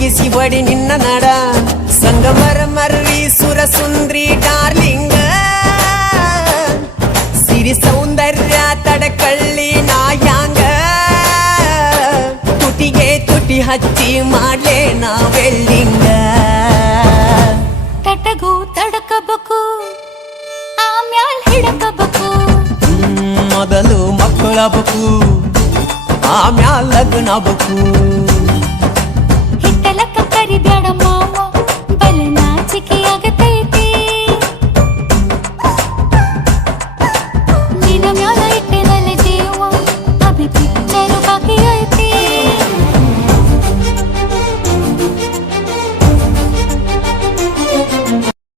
ತೆಗಿಸಿ ಬಡಿ ನಿನ್ನ ನಡ ಸಂಗಮರ ಮರ್ರಿ ಸುರ ಸುಂದ್ರಿ ಡಾರ್ಲಿಂಗ ಸಿರಿ ಸೌಂದರ್ಯ ತಡಕಳ್ಳಿ ನಾಯಾಂಗ ತುಟಿಗೆ ತುಟಿ ಹಚ್ಚಿ ಮಾಡ್ಲೇ ನಾ ವೆಲ್ಲಿಂಗ ತಟಗೂ ತಡಕಬೇಕು ಆಮ್ಯಾಲ್ ಹಿಡಕಬೇಕು ಮೊದಲು ಮಕ್ಕಳಬೇಕು ಆಮ್ಯಾಲ್ ಲಗ್ನಬೇಕು ಹಿಟ್ಟಲಕ್ಕ ಕರಿಬೇಡಮ್ಮ